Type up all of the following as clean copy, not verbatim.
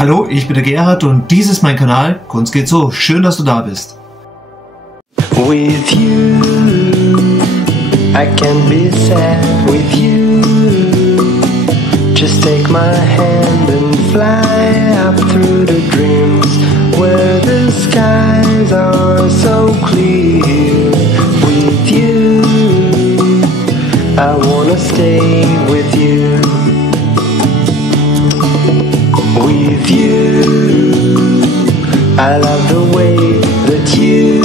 Hallo, ich bin der Gerhard und dies ist mein Kanal Kunst-geht-so. Schön, dass du da bist. With you, I can be sad with you. Just take my hand and fly up through the dreams where the skies are so clear. With you, I wanna stay with you. With you, I love the way that you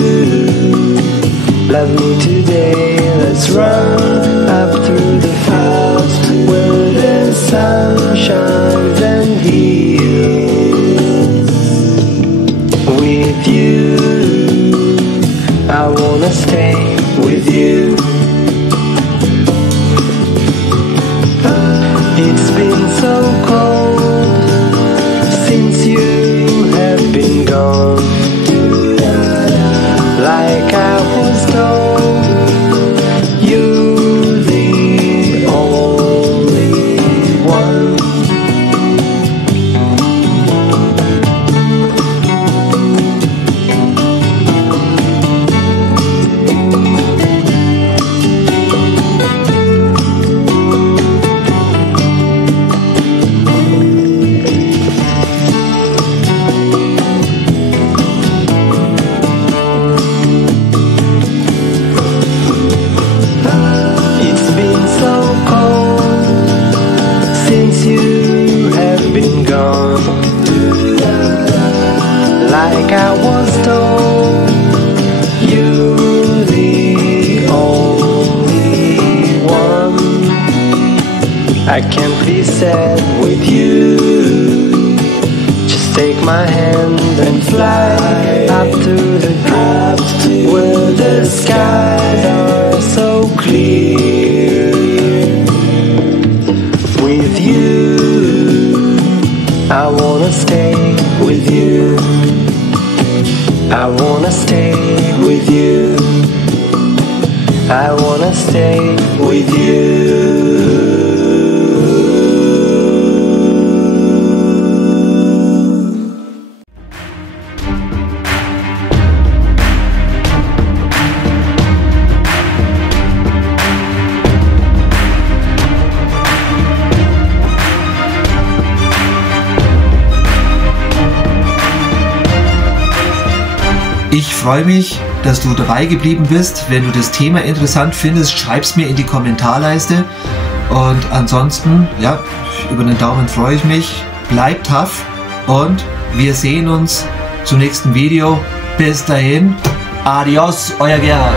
love me today. Let's run up through the fields where the sun shines and heals. With you, I wanna stay with you. It's been so cold since you have been gone. Like I was told, you're the only one. Like I was told, you're the only one. I can't be sad with you. Just take my hand and fly up to the clouds where the skies are so clear. With you, I wanna stay with you. I wanna stay with you. I wanna stay with you. Ich freue mich, dass du dabei geblieben bist. Wenn du das Thema interessant findest, schreib's mir in die Kommentarleiste. Und ansonsten, ja, über den Daumen freue ich mich. Bleib tough und wir sehen uns zum nächsten Video. Bis dahin, adios, euer Gerhard.